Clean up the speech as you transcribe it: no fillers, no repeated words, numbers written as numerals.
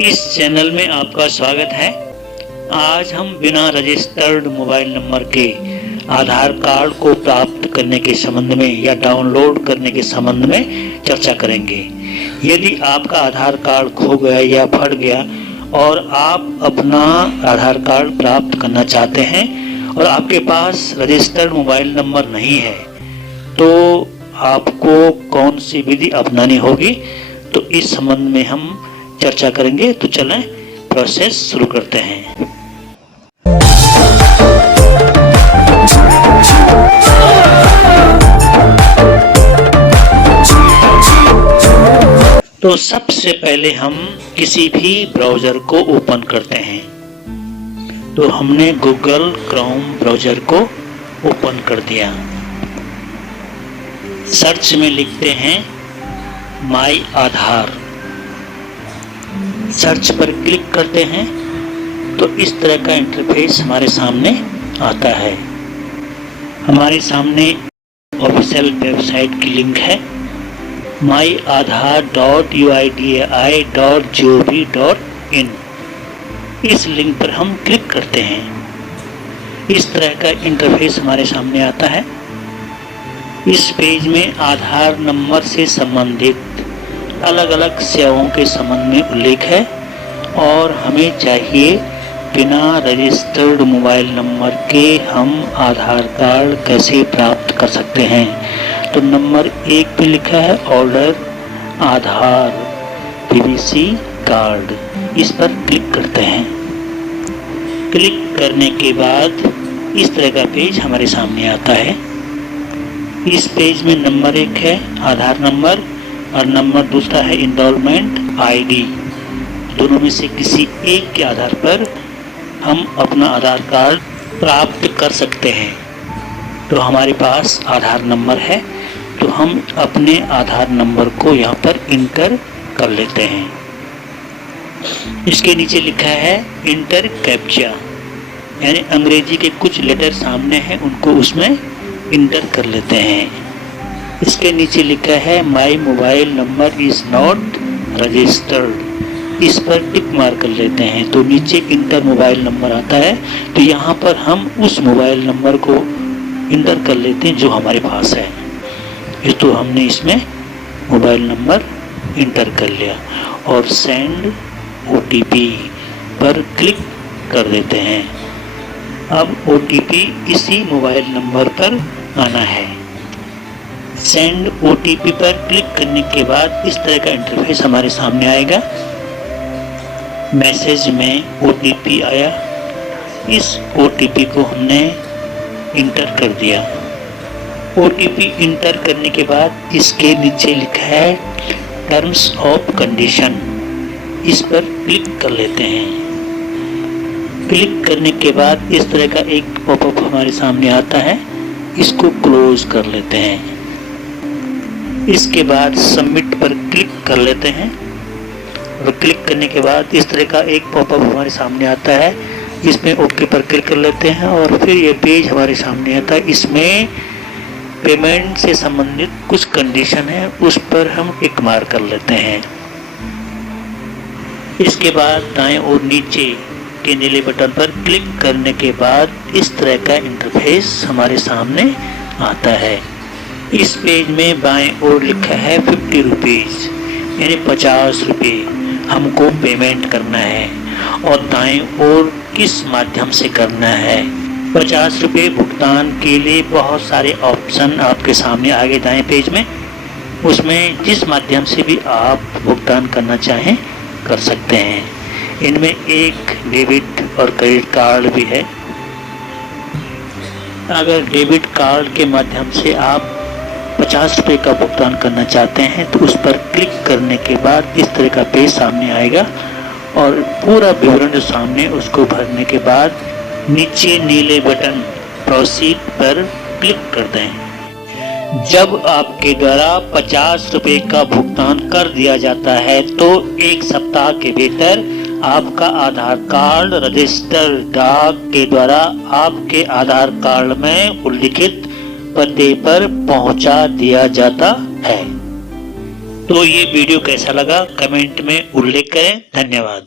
इस चैनल में आपका स्वागत है। आज हम बिना रजिस्टर्ड मोबाइल नंबर के आधार कार्ड को प्राप्त करने के संबंध में या डाउनलोड करने के संबंध में चर्चा करेंगे। यदि आपका आधार कार्ड खो गया या फट गया और आप अपना आधार कार्ड प्राप्त करना चाहते हैं और आपके पास रजिस्टर्ड मोबाइल नंबर नहीं है, तो आपको कौन सी विधि अपनानी होगी, तो इस संबंध में हम चर्चा करेंगे। तो चलें प्रोसेस शुरू करते हैं। तो सबसे पहले हम किसी भी ब्राउज़र को ओपन करते हैं। तो हमने गूगल क्रोम ब्राउज़र को ओपन कर दिया। सर्च में लिखते हैं माई आधार। सर्च पर क्लिक करते हैं तो इस तरह का इंटरफेस हमारे सामने आता है। हमारे सामने ऑफिशियल वेबसाइट की लिंक है myAadhar.uidi.gov.in। इस लिंक पर हम क्लिक करते हैं। इस तरह का इंटरफेस हमारे सामने आता है। इस पेज में आधार नंबर से संबंधित अलग अलग सेवाओं के संबंध में उल्लेख है और हमें चाहिए बिना रजिस्टर्ड मोबाइल नंबर के हम आधार कार्ड कैसे प्राप्त कर सकते हैं। तो नंबर 1 पे लिखा है ऑर्डर आधार पीवीसी कार्ड। इस पर क्लिक करते हैं। क्लिक करने के बाद इस तरह का पेज हमारे सामने आता है। इस पेज में नंबर 1 है आधार नंबर और नंबर दूसरा है इनरोलमेंट आईडी। दोनों में से किसी एक के आधार पर हम अपना आधार कार्ड प्राप्त कर सकते हैं। तो हमारे पास आधार नंबर है, तो हम अपने आधार नंबर को यहाँ पर इंटर कर लेते हैं। इसके नीचे लिखा है इंटर कैप्चा, यानी अंग्रेजी के कुछ लेटर सामने हैं, उनको उसमें इंटर कर लेते हैं। इसके नीचे लिखा है my mobile number is not registered. इस पर टिक मार कर लेते हैं। तो नीचे इंटर मोबाइल नंबर आता है, तो यहाँ पर हम उस मोबाइल नंबर को इंटर कर लेते हैं जो हमारे पास है। ये तो हमने इसमें मोबाइल नंबर इंटर कर लिया और सेंड ओटीपी पर क्लिक कर देते हैं। अब ओटीपी इसी मोबाइल नंबर पर आना है। सेंड ओटीपी पर क्लिक करने के बाद इस तरह का इंटरफेस हमारे सामने आएगा। मैसेज में ओटीपी आया। इस ओटीपी को हमने इंटर कर दिया। ओटीपी इंटर करने के बाद इसके नीचे लिखा है टर्म्स ऑफ कंडीशन। इस पर क्लिक कर लेते हैं। क्लिक करने के बाद इस तरह का एक पॉपअप हमारे सामने आता है। इसको क्लोज कर लेते हैं। इसके बाद सबमिट पर क्लिक कर लेते हैं और क्लिक करने के बाद इस तरह का एक पॉपअप हमारे सामने आता है। इसमें ओके पर क्लिक कर लेते हैं और फिर ये पेज हमारे सामने आता है। इसमें पेमेंट से संबंधित कुछ कंडीशन है, उस पर हम टिक मार कर लेते हैं। इसके बाद दाएं और नीचे के नीले बटन पर क्लिक करने के बाद इस तरह का इंटरफेस हमारे सामने आता है। इस पेज में बाएं ओर लिखा है 50 रुपीज़, यानी 50 रुपये हमको पेमेंट करना है और दाएं ओर किस माध्यम से करना है। 50 रुपये भुगतान के लिए बहुत सारे ऑप्शन आपके सामने आगे दाएं पेज में, उसमें जिस माध्यम से भी आप भुगतान करना चाहें कर सकते हैं। इनमें एक डेबिट और क्रेडिट कार्ड भी है। अगर डेबिट कार्ड के माध्यम से आप 50 रुपये का भुगतान करना चाहते हैं तो उस पर क्लिक करने के बाद इस तरह का पेज सामने आएगा और पूरा विवरण जो सामने उसको भरने के बाद नीचे नीले बटन प्रोसीड पर क्लिक कर दें। जब आपके द्वारा 50 रुपये का भुगतान कर दिया जाता है तो 1 सप्ताह के भीतर आपका आधार कार्ड रजिस्टर डाक के द्वारा आपके आधार कार्ड में उल्लिखित पते पर पहुंचा दिया जाता है। तो ये वीडियो कैसा लगा कमेंट में उल्लेख करें। धन्यवाद।